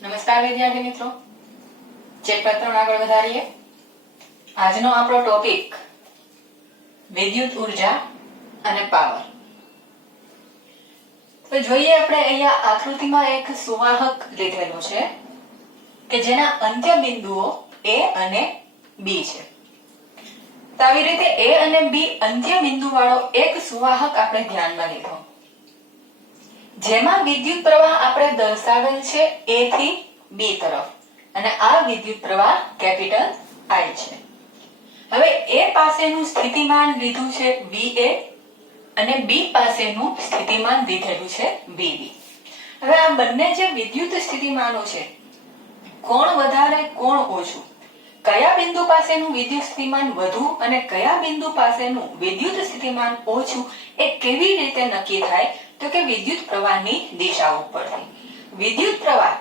નમસ્કાર વિદ્યાર્થી મિત્રો, ચેપ્ટર 3 આગળ વધારીએ. આજનો આપણો ટોપિક વિદ્યુત ઉર્જા અને પાવર. તો જોઈએ આપણે અહીંયા આકૃતિમાં એક સુવાહક લીધેલું છે કે જેના અંત્ય બિંદુઓ A અને B છે. તો આવી રીતે A અને B અંત્ય બિંદુ વાળો એક સુવાહક આપણે ધ્યાનમાં લીધો, જેમાં વિદ્યુત પ્રવાહ આપણે દર્શાવેલ છે A થી B તરફ અને આ વિદ્યુત પ્રવાહ કેપિટલ I છે. હવે A પાસેનું સ્થિતિમાન લીધું છે VA અને B પાસેનું સ્થિતિમાન લીધેલું છે VB. હવે આ બંને જે વિદ્યુત સ્થિતિમાનો છે, કોણ વધારે કોણ ઓછું, કયા બિંદુ પાસેનું વિદ્યુત સ્થિતિમાન વધુ અને કયા બિંદુ પાસેનું વિદ્યુત સ્થિતિમાન ઓછું, એ કેવી રીતે નક્કી થાય? તો કે વિદ્યુત પ્રવાહની દિશા ઉપરથી. વિદ્યુત પ્રવાહ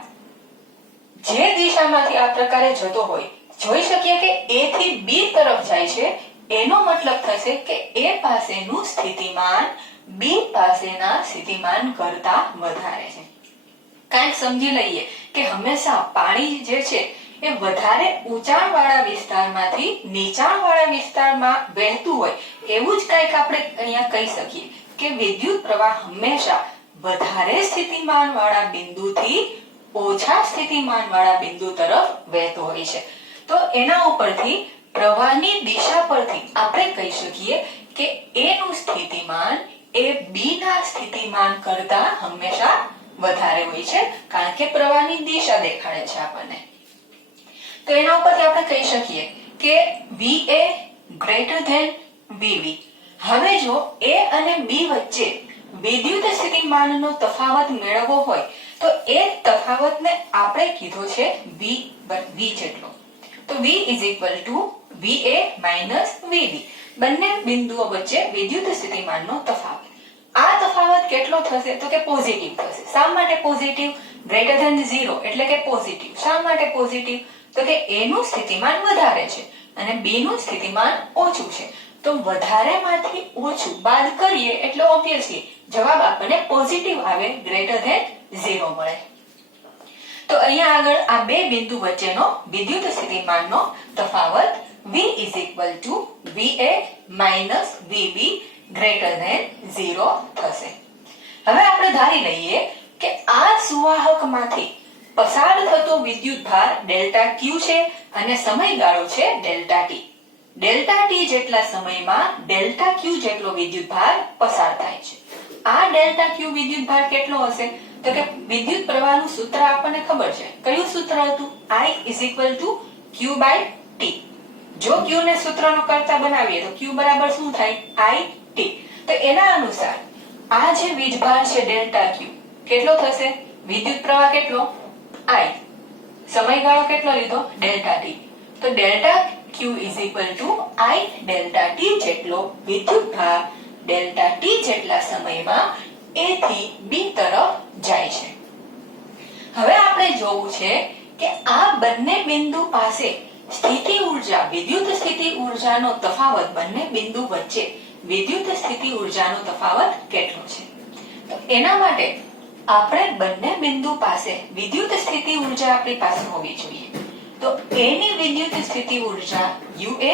જે દિશામાંથી આ પ્રકારે જતો હોય, જોઈ શકીએ કે A થી B તરફ જાય છે, એનો મતલબ થશે કે A પાસેનું સ્થિતિમાન B પાસેના સ્થિતિમાન કરતા વધારે છે. કાંઈક સમજી લઈએ કે હંમેશા પાણી જે છે એ વધારે ઊંચાણવાળા વિસ્તારમાંથી નીચાણવાળા વિસ્તારમાં વહેતું હોય, એવું જ કંઈક આપણે અહીંયા કહી શકીએ કે વિદ્યુત પ્રવાહ હંમેશા વધારે સ્થિતિમાન વાળા બિંદુથી ઓછા સ્થિતિમાન વાળા બિંદુ તરફ વહેતો હોય છે. તો એના ઉપરથી પ્રવાહની દિશા પરથી આપણે કહી શકીએ કે A નું સ્થિતિમાન એ B ના સ્થિતિમાન કરતા હંમેશા વધારે હોય છે, કારણ કે પ્રવાહની દિશા દેખાડે છે આપણને. તો એના ઉપરથી આપણે કહી શકીએ કે VA ગ્રેટર ધેન VB. હવે જો A અને B વચ્ચે વિદ્યુત સ્થિતિમાનનો તફાવત મેળવવો હોય તો એ તફાવતને આપણે કીધો છે V જેટલો. તો V VA VB. બંને બિંદુઓ વચ્ચે વિદ્યુત સ્થિતિમાનનો તફાવત. આ તફાવત કેટલો થશે? તો કે પોઝિટિવ થશે. શા માટે પોઝિટિવ? ગ્રેટર ધેન 0 એટલે કે પોઝિટિવ. શા માટે પોઝિટિવ? તો કે A નું સ્થિતિમાન વધારે છે અને B નું સ્થિતિમાન ઓછું છે. તો વધારેમાંથી ઓછું બાદ કરીએ એટલે ઓબ્વિયસલી જવાબ આપણને પોઝિટિવ આવે, ગ્રેટર ધેન 0 મળે. તો અહીંયા આગળ આ બે બિંદુ વચ્ચેનો વિદ્યુત સ્થિતિમાનનો તફાવત V VA VB greater than 0 થશે. હવે આપણે ધારી લઈએ કે આ સુવાહકમાંથી પસાર થતો વિદ્યુત ભાર ડેલ્ટા Q છે અને સમયગાળો છે ડેલ્ટા T. ડેલ્ટા T જેટલા સમયમાં ડેલ્ટા Q જેટલો વિદ્યુત ભાર પસાર થાય છે. આ ડેલ્ટા Q વિદ્યુત ભાર કેટલો હશે? તો કે વિદ્યુત પ્રવાહનું સૂત્ર આપણને ખબર છે. કયું સૂત્ર હતું? I Q/T. જો Q ને સૂત્રનો કરતા બનાવીએ તો Q બરાબર શું થાય? IT. તો એના અનુસાર આ જે વીજભાર છે ડેલ્ટા Q કેટલો થશે? વિદ્યુત પ્રવાહ કેટલો? I. સમયગાળો કેટલો લીધો? Delta T. તો delta Q I delta T જેટલો વિદ્યુત ભાર ડેલ્ટા T જેટલા સમયમાં A થી B તરફ જાય છે. હવે આપણે જોવું છે કે આ બંને બિંદુ પાસે સ્થિતિ ઉર્જા, વિદ્યુત સ્થિતિ ઉર્જાનો તફાવત, બંને બિંદુ વચ્ચે વિદ્યુત સ્થિતિ ઉર્જાનો તફાવત કેટલો છે. તો એના માટે આપણે બંને બિંદુ પાસે વિદ્યુત સ્થિતિ ઉર્જા આપણી પાસે હોવી જોઈએ. તો A ની વિદ્યુત સ્થિતિ ઉર્જા UA,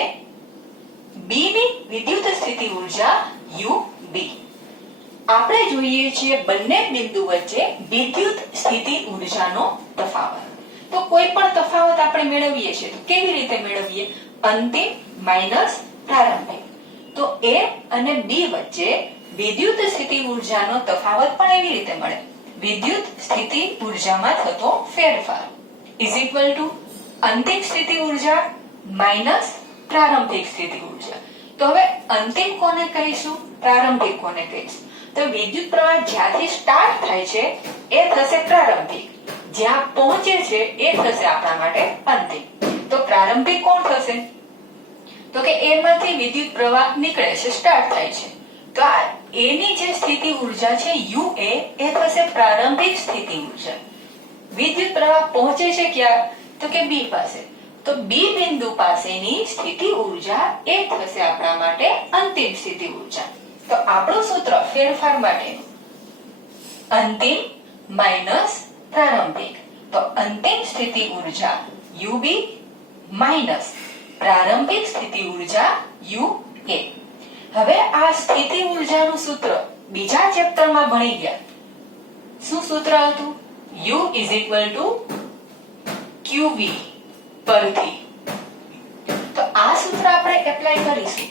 B ની વિદ્યુત સ્થિતિ ઉર્જા UB. આપણે જોઈએ છીએ બંને બિંદુ વચ્ચે વિદ્યુત સ્થિતિ ઉર્જાનો તફાવત. તો કોઈ પણ તફાવત આપણે મેળવીએ છીએ તો કેવી રીતે મેળવીએ? અંતિમ માઈનસ પ્રારંભિક. તો A અને B વચ્ચે વિદ્યુત સ્થિતિ ઉર્જાનો તફાવત પણ એવી રીતે મળે. વિદ્યુત સ્થિતિ ઉર્જામાં થતો ફેરફાર અંતિમ સ્થિતિ ઉર્જા માઈનસ પ્રારંભિક સ્થિતિ ઉર્જા. તો હવે અંતિમ કોને કહીશું? પ્રારંભિક કોને કહીશું? તો વિદ્યુત પ્રવાહ જ્યાંથી સ્ટાર્ટ થાય છે એ થશે પ્રારંભિક, જ્યાં પહોંચે છે એ થશે આપણા માટે અંતિમ. તો પ્રારંભિક કોણ થશે? તો કે A માંથી વિદ્યુત પ્રવાહ નીકળે છે, સ્ટાર્ટ થાય છે. તો આ A ની જે સ્થિતિ ઉર્જા છે UA, એ થશે પ્રારંભિક સ્થિતિ ઉર્જા. વિદ્યુત પ્રવાહ પહોંચે છે ક્યાં? તો કે B પાસે. તો B બિંદુ પાસેની સ્થિતિ ઉર્જા એ થશે આપણા માટે અંતિમ સ્થિતિ ઉર્જા. તો આપણું સૂત્ર ફેરફાર માટે અંતિમ માઈનસ પ્રારંભિક. તો અંતિમ સ્થિતિ ઉર્જા UB માઇનસ પ્રારંભિક સ્થિતિ ઉર્જા UA. હવે આ સ્થિતિ ઉર્જાનું સૂત્ર બીજા ચેપ્ટરમાં ભણી ગયા. શું સૂત્ર હતું? U = QV પરથી. તો આ સૂત્ર આપણે એપ્લાય કરીશું.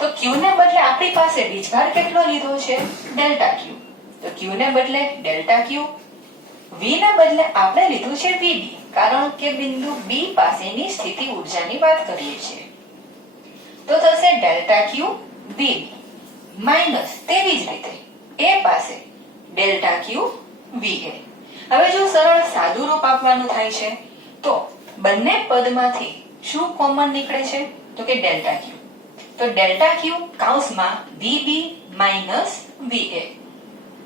તો Q ને બદલે આપણી પાસે વીજભાર કેટલો લીધો છે? Delta Q. તો Q ને બદલે ડેલ્ટા Q, V ને બદલે આપણે લીધું છે VB, કારણ કે બિંદુ B પાસેની સ્થિતિ ઉર્જાની વાત કરીએ છીએ. તો થશે ડેલ્ટા Q VB માઈનસ તેવી જ રીતે A પાસે ડેલ્ટા Q VA. હવે જો સરળ સાદું રૂપ આપવાનું થાય છે તો બંને પદમાંથી શું કોમન નીકળે છે? તો કે ડેલ્ટા Q. તો ડેલ્ટા Q કૌંસમાં VB માઈનસ VA.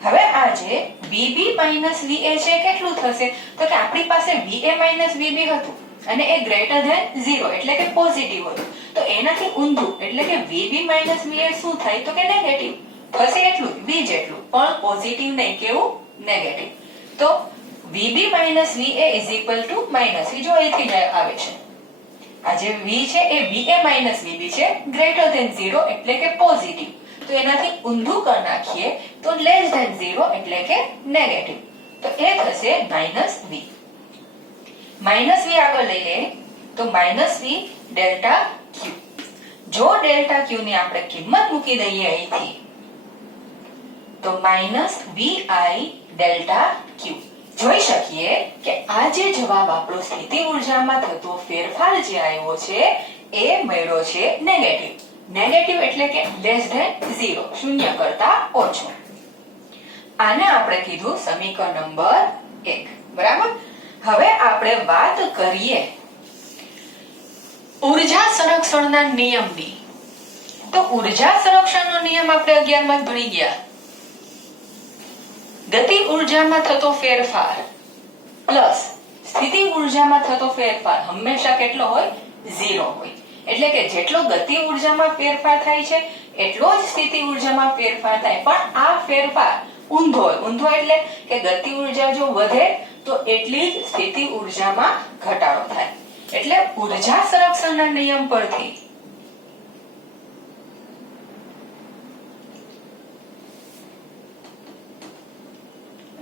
હવે આ જે VB માઈનસ VA છે કેટલું થશે? તો કે આપણી પાસે VA માઈનસ VB હતું અને એ ગ્રેટર ધેન 0 એટલે કે પોઝિટિવ હતું. તો એનાથી ઊંધું એટલે કે VB માઈનસ VA શું થાય? તો કે નેગેટિવ થશે. એટલું V જેટલું, પણ પોઝિટિવ નહીં. કેવું? નેગેટિવ. તો VB minus VA = minus V. જો અહીંથી જ આવે છે. આ જે V છે એ VA માઈનસ VB છે, ગ્રેટર ધેન 0 એટલે કે પોઝિટિવ. તો એનાથી ઊંધું કરી નાખીએ તો લેસ ધેન 0 એટલે કે નેગેટિવ. તો એ થશે માઈનસ V. માઈનસ V આગળ લઈ લે તો માઈનસ V ડેલ્ટા Q. જો ડેલ્ટા Q ની આપણે કિંમત મૂકી દઈએ અહીંથી તો માઈનસ VI ડેલ્ટા Q. જોઈ શકીએ કે આ જે જવાબ આપણો સ્થિતિ ઉર્જામાં થતો ફેરફાર જે આવ્યો છે એ મળ્યો છે નેગેટિવ. નેગેટિવ એટલે કે લેસ ધેન 0, શૂન્ય કરતા ઓછો. આને આપણે કીધું સમીકરણ નંબર 1. બરાબર. હવે આપણે વાત કરીએ ઉર્જા સંરક્ષણના નિયમની. તો ઉર્જા સંરક્ષણનો નિયમ આપણે 11 માં ભણી ગયા. ગતિ ઉર્જામાં થતો ફેરફાર પ્લસ સ્થિતિ ઉર્જામાં થતો ફેરફાર હંમેશા કેટલો હોય? 0 હોય. એટલે કે જેટલો ગતિ ઉર્જામાં ફેરફાર થાય છે એટલો જ સ્થિતિ ઉર્જામાં ફેરફાર થાય. પણ આ ફેરફાર ઊંધો હોય. ઊંધો એટલે કે ગતિ ઉર્જા જો વધે તો એટલી જ સ્થિતિ ઉર્જામાં ઘટાડો થાય. એટલે ઉર્જા સંરક્ષણના નિયમ પરથી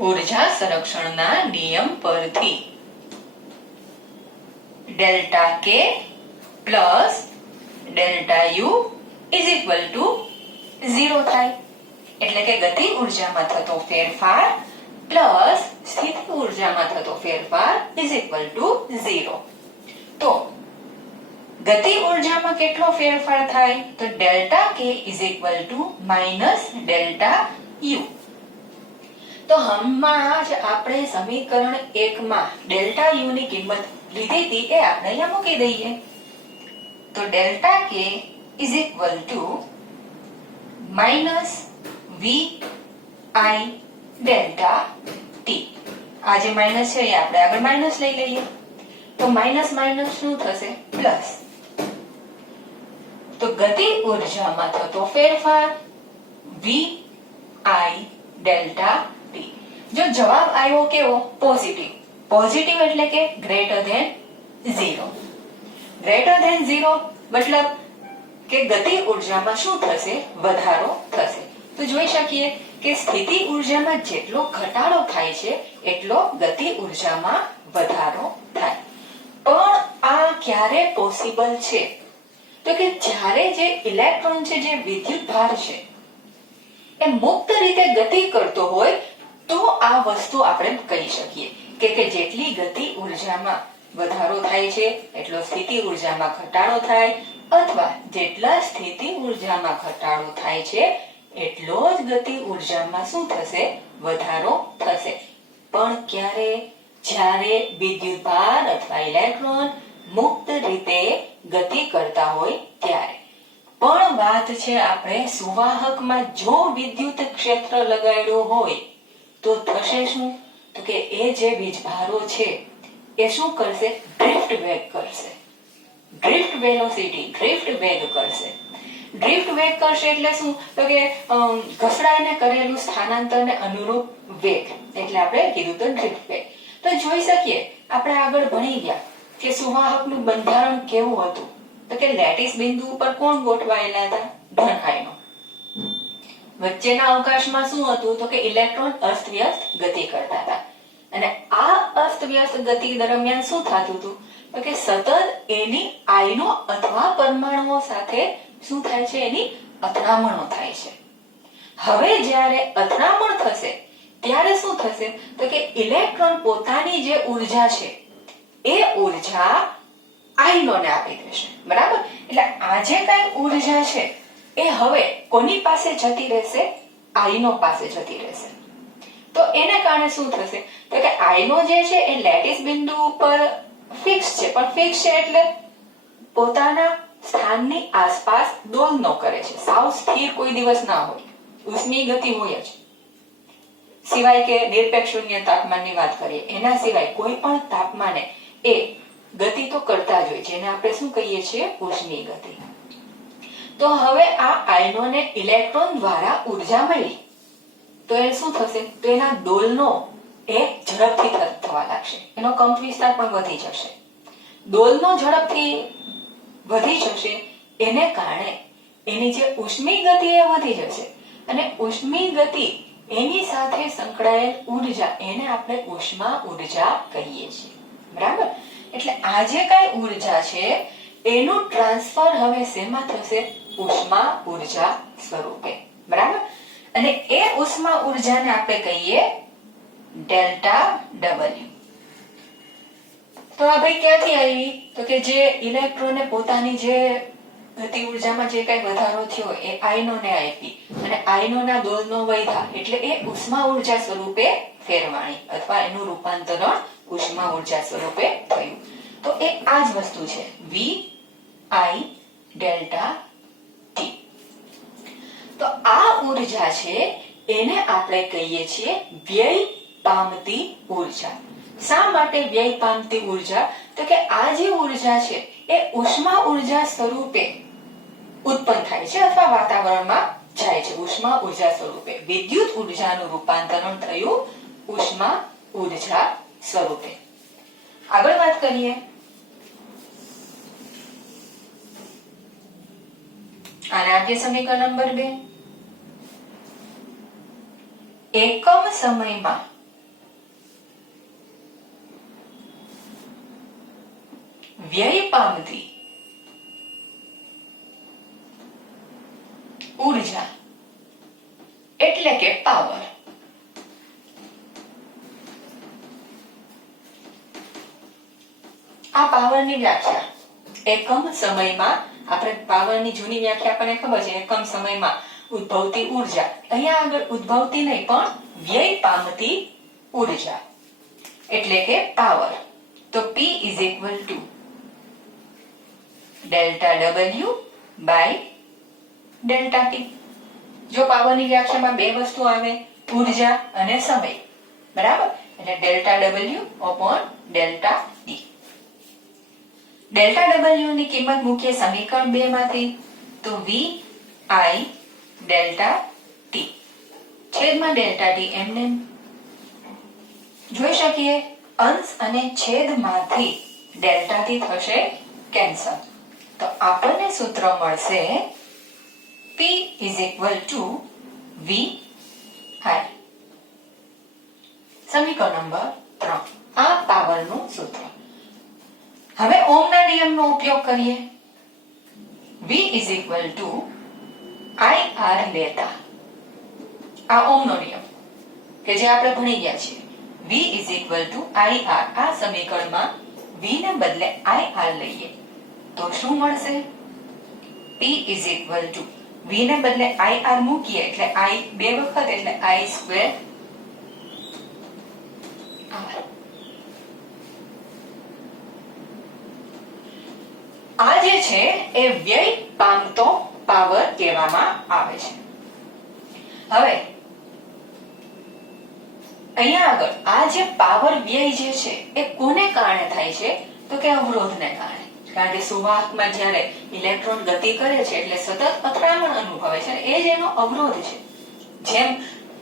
ઉર્જા સંરક્ષણના નિયમ પરથી delta K plus delta U = 0 થાય. એટલે કે ગતિ ઉર્જામાં થતો ફેરફાર પ્લસ સ્થિતિ ઉર્જામાં થતો ફેરફાર = 0. તો ગતિ ઉર્જામાં કેટલો ફેરફાર થાય? તો delta K = minus delta U. તો હમણાં જ આપણે સમીકરણ 1 માં ડેલ્ટા U ની કિંમત લીધી હતી એ આપણે અહીંયા મૂકી દઈએ. તો delta K = minus VI delta T. આ જે માઈનસ છે એ આપણે આગળ માઈનસ લઈ લઈએ. તો માઈનસ માઈનસ શું થશે? પ્લસ. તો ગતિ ઉર્જામાં થતો ફેરફાર VI ડેલ્ટા T. જો જવાબ આવ્યો કેવો? પોઝિટિવ. પોઝિટિવ એટલે કે ગ્રેટર ધેન 0. ગ્રેટર ધેન 0 મતલબ કે ગતિ ઉર્જામાં શું થશે? વધારો થશે. તો જોઈ શકીએ કે સ્થિતિ ઉર્જામાં જેટલો ઘટાડો થાય છે એટલો ગતિ ઉર્જામાં વધારો થાય. પણ આ ક્યારે પોસિબલ છે? તો કે જ્યારે જે ઇલેક્ટ્રોન છે, જે વિદ્યુત ભાર છે એ મુક્ત રીતે ગતિ કરતો હોય તો આ વસ્તુ આપણે કહી શકીએ કે જેટલી ગતિ ઉર્જામાં વધારો થાય છે એટલો સ્થિતિ ઉર્જામાં ઘટાડો થાય, અથવા જેટલા સ્થિતિ ઉર્જામાં ઘટાડો થાય છે એટલો જ ગતિ ઉર્જામાં શું થશે? વધારો થશે. પણ ક્યારે? જ્યારે વિદ્યુતભાર અથવા ઇલેક્ટ્રોન મુક્ત રીતે ગતિ કરતા હોય ત્યારે. પણ વાત છે આપણે સુવાહકમાં જો વિદ્યુત ક્ષેત્ર લગાડ્યો હોય તો થશે શું? તો કે એ જે વીજભારો છે એ શું કરશે? ડ્રિફ્ટ વેગ કરશે. ડ્રિફ્ટ વેલોસિટી, ડ્રિફ્ટ વેગ કરશે. ડ્રિફ્ટ વેગ કરશે એટલે શું? તો કે ઘસડાઈને કરેલું સ્થાનાંતરને અનુરૂપ વેગ, એટલે આપણે કીધું તો ડ્રિફ્ટ વેગ. તો જોઈ શકીએ આપણે આગળ ભણી ગયા કે સુવાહકનું બંધારણ કેવું હતું, તો કે લેટિસ બિંદુ ઉપર કોણ ગોઠવાયેલા હતા? ધન આયનો. વચ્ચેના અવકાશમાં શું હતું? તો કે ઇલેક્ટ્રોન અસ્તવ્યસ્ત ગતિ કરતા હતા. અને આ અસ્તવ્યસ્ત ગતિ દરમિયાન શું થતું હતું? તો કે સતત એની આયનો અથવા પરમાણુઓ સાથે શું થાય છે? એની અથડામણો થાય છે. હવે જ્યારે અથડામણ થશે ત્યારે શું થશે? તો કે ઇલેક્ટ્રોન પોતાની જે ઉર્જા છે એ ઉર્જા આયનોને આપી દેશે. બરાબર? એટલે આ જે કઈ ઉર્જા છે એ હવે કોની પાસે જતી રહેશે? આયનો પાસે જતી રહેશે. તો એને કારણે શું થશે? તો કે આયનો જે છે એ લેટિસ બિંદુ ઉપર ફિક્સ છે, પણ ફિક્સ છે એટલે પોતાના સ્થાનની આસપાસ દોલનો કરે છે. સાવ સ્થિર કોઈ દિવસ ના હોય, ઉષ્મી ગતિ હોય જ. સિવાય કે નિરપેક્ષ શૂન્ય તાપમાનની વાત કરીએ, એના સિવાય કોઈ પણ તાપમાને એ ગતિ તો કરતા જ હોય, જેને આપણે શું કહીએ છીએ? ઉષ્મી ગતિ. તો હવે આ આયનોને ઇલેક્ટ્રોન દ્વારા ઉર્જા મળી, તો એ શું થશે? તો એના દોલનો એ ઝડપથી થવા લાગશે, એનો કંપ વિસ્તાર પણ વધી જશે. દોલનો ઝડપથી વધી જશે એને કારણે એની જે ઉષ્મી ગતિ એ વધી જશે, અને ઉષ્મી ગતિ એની સાથે સંકળાયેલ ઉર્જા એને આપણે ઉષ્મા ઉર્જા કહીએ છીએ. બરાબર? એટલે આ જે કઈ ઉર્જા છે એનું ટ્રાન્સફર હવે શેમાં થશે? ઉષ્મા ઉર્જા સ્વરૂપે. બરાબર? અને એ ઉષ્મા ઉર્જાને આપણે કહીએ ડેલ્ટા ડબલ્યુ. તો આ ભાઈ ક્યાંથી આવી? તો કે જે ઇલેક્ટ્રોને પોતાની જે ગતિ ઉર્જામાં જે કઈ વધારો થયો એ આયનોને આપી, અને આયનોના દોલનો વધ્યા એટલે એ ઉષ્મા ઉર્જા સ્વરૂપે ફેરવાણી અથવા એનું રૂપાંતરણ ઉષ્મા ઉર્જા સ્વરૂપે થયું. તો એ આ જ વસ્તુ છે વી આઈ ડેલ્ટા ટી. તો આ ઉર્જા છે એને આપણે કહીએ છીએ વ્યય પામતી ઉર્જા. શા માટે વ્યય પામતી ઉર્જા? તો કે આ જે ઉર્જા છે એ ઉષ્મા ઉર્જા સ્વરૂપે ઉત્પન્ન થાય છે અથવા વાતાવરણમાં જાય છે. ઉષ્મા ઉર્જા સ્વરૂપે વિદ્યુત ઉર્જાનું રૂપાંતરણ થયું ઉષ્મા ઉર્જા સ્વરૂપે. આગળ વાત કરીએ. આને આપીએ સમીકરણ નંબર 2. એકમ સમયમાં વ્યય પામતી ઉર્જા એટલે કે પાવર. આ પાવરની વ્યાખ્યા એકમ સમયમાં, આપણે પાવરની જૂની વ્યાખ્યા આપણને ખબર છે, એકમ સમયમાં ઉદ્ભવતી ઉર્જા. અહીંયા આગળ ઉદ્ભવતી નહીં પણ વ્યય પામતી ઉર્જા એટલે કે પાવર. તો P is equal to delta W by delta T. જો પાવરની વ્યાખ્યામાં બે વસ્તુ આવે, ઉર્જા અને સમય. બરાબર? એટલે delta W upon delta T. Delta W ની કિંમત મૂકીએ સમીકરણ 2 માંથી, તો V I ડેલ્ટા T છેદમાં ડેલ્ટા T. એમને જોઈ શકીએ અંશ અને છેદમાંથી ડેલ્ટા T થશે કેન્સલ. તો આપણને સૂત્ર મળશે P is equal to V I. સમીકરણ નંબર 3. આ પાવરનું સૂત્ર. હવે ઓહમના નિયમનો ઉપયોગ કરીએ. V is equal to IR લેતા આ ઓહમનો નિયમ કે જે આપણે ભણી ગયા છીએ. V is equal to IR. આ સમીકરણમાં V ને બદલે IR લઈએ તો શું મળશે? P is equal to V ને બદલે IR મૂકીએ એટલે I બે વખત એટલે I સ્ક્વેર R. આ જે છે એ વ્યય પામતો પાવર કહેવામાં આવે છે. હવે અહીંયા આગળ આ જે પાવર વ્યય જે છે એ કોને કારણે થાય છે? તો કે અવરોધને કારણે. કારણ કે સુવાહકમાં જ્યારે ઇલેક્ટ્રોન ગતિ કરે છે એટલે સતત અથડામણ અનુભવે છે, એ જ એનો અવરોધ છે. જેમ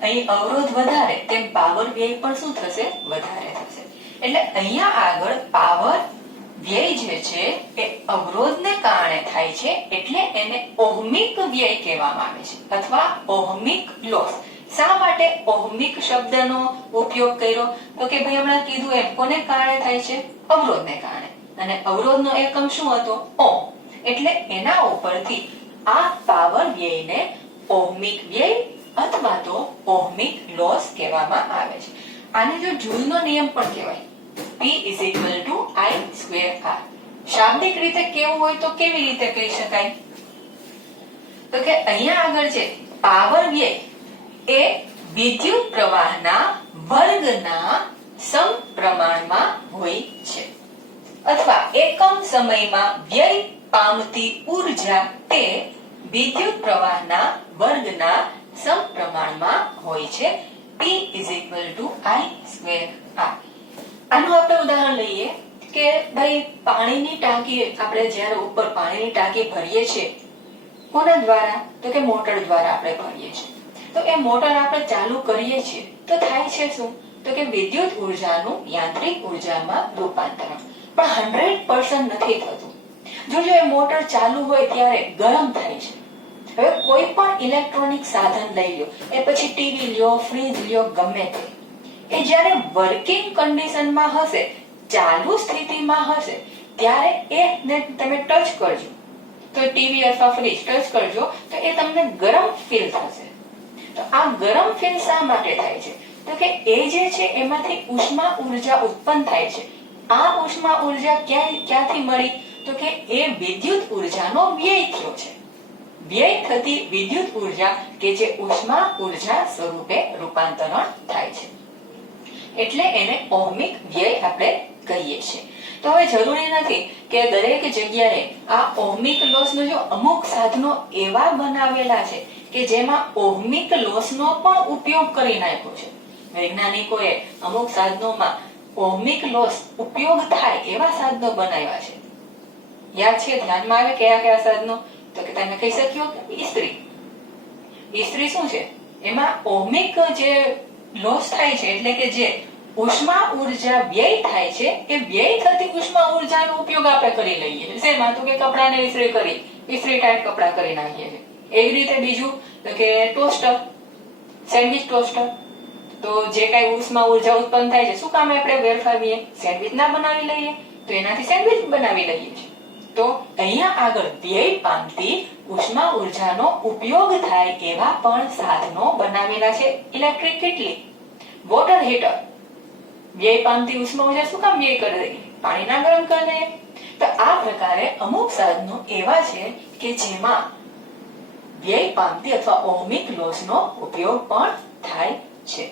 અહીં અવરોધ વધારે તેમ પાવર વ્યય પણ શું થશે? વધારે થશે. એટલે અહીંયા આગળ પાવર વ્યય જે છે એ અવરોધને કારણે થાય છે એટલે એને ઓહમિક વ્યય કહેવામાં આવે છે અથવા ઓહમિક લોસ. શા માટે ઓહમિક શબ્દનો ઉપયોગ કર્યો? તો કે ભાઈ હમણાં કીધું એમ કોને કારણે થાય છે? અવરોધને કારણે. અને અવરોધનો એકમ શું હતો? ઓહમ. એટલે એના ઉપરથી આ પાવર વ્યયને ઓહમિક વ્યય અથવા તો ઓહમિક લોસ કહેવામાં આવે છે. આને જો જૂલનો નિયમ પણ કહેવાય. P is equal to I square R. શાબ્દિક રીતે કેવું હોય તો કેવી રીતે કહી શકાય? તો કે અહીંયા આગળ છે પાવર વ્યય એ વિદ્યુત પ્રવાહના વર્ગના સમપ્રમાણમાં હોય છે અથવા એકમ સમયમાં વ્યય પામતી ઊર્જા તે વિદ્યુત પ્રવાહના વર્ગના સમપ્રમાણમાં હોય છે. P is equal to I square R. આનું આપણે ઉદાહરણ લઈએ કે ભાઈ પાણીની ટાંકી આપણે જ્યારે ઉપર પાણીની ટાંકી ભરીએ છીએ કોના દ્વારા? તો કે મોટર દ્વારા આપણે ભરીએ છીએ. તો એ મોટર આપણે ચાલુ કરીએ છીએ તો થાય છે શું? તો કે વિદ્યુત ઉર્જાનું યાંત્રિક ઉર્જામાં રૂપાંતરણ. પણ 100% નથી થતું. જોજો એ મોટર ચાલુ હોય ત્યારે ગરમ થાય છે. હવે કોઈ પણ ઇલેક્ટ્રોનિક સાધન લઈ લો, એ પછી ટીવી લ્યો, ફ્રીજ લ્યો, ગમે તે, એ જ્યારે વર્કિંગ કન્ડિશનમાં હશે, ચાલુ સ્થિતિમાં હશે, ત્યારે એને તમે ટચ કરજો, તો ટીવી અથવા ફ્રીજ ટચ કરજો તો એ તમને ગરમ ફીલ થશે. તો આ ગરમ ફીલ શા માટે થાય છે? તો કે એ જે છે એમાંથી ઉષ્મા ઉર્જા ઉત્પન્ન થાય છે. આ ઉષ્મા ઉર્જા ક્યાંથી મળી? તો કે એ વિદ્યુત ઉર્જાનો વ્યય થયો છે. વ્યય થતી વિદ્યુત ઉર્જા કે જે ઉષ્મા ઉર્જા સ્વરૂપે રૂપાંતરણ થાય છે, એટલે એને ઓહમિક વ્યય આપણે કહીએ છીએ. તો હવે જરૂરી નથી કે દરેક જગ્યાએ આ ઓહમિક લોસનો જો અમુક સાધનો એવા બનાવેલા છે કે જેમાં ઓહમિક લોસનો પણ ઉપયોગ કરી નાખ્યો છે. વૈજ્ઞાનિકોએ અમુક સાધનોમાં ઓહમિક લોસ ઉપયોગ થાય એવા સાધનો બનાવ્યા છે. યાદ છે? ધ્યાનમાં આવે કયા કયા સાધનો? તો કે તમે કહી શક્યો કે ઇસ્ત્રી. ઇસ્ત્રી શું છે? એમાં ઓહમિક જે લોસ થાય છે એટલે કે જે ઉષ્મા ઉર્જા વ્યય થાય છે એ વ્યય થતી ઉષ્મા ઉર્જાનો ઉપયોગ આપણે કરી લઈએ છીએ. શેમાં? તો કે કપડાને ઇસ્ત્રી કરી, ઇસ્ત્રી ટાઈટ કપડા કરી નાખીએ છીએ. એવી રીતે બીજું તો કે ટોસ્ટર, સેન્ડવિચ ટોસ્ટર. તો જે કઈ ઉષ્મા ઉર્જા ઉત્પન્ન થાય છે શું કામ આપણે વેરફાવીએ? સેન્ડવિચ ના બનાવી લઈએ તો એનાથી સેન્ડવિચ બનાવી લઈએ છીએ. તો અહીંયા આગળ વ્યય પામતી ઉષ્મા ઉર્જાનો ઉપયોગ થાય એવા પણ સાધનો બનાવેલા છે. ઇલેક્ટ્રિક કેટલી, વોટર હીટર, વ્યય પામતી ઉષ્મા ઉર્જા શું કામ વ્યય કરી દઈએ? પાણીના ગરમ કરી દઈએ. તો આ પ્રકારે અમુક સાધનો એવા છે કે જેમાં વ્યય પામતી અથવા ઓહમિક લોસનો ઉપયોગ પણ થાય છે.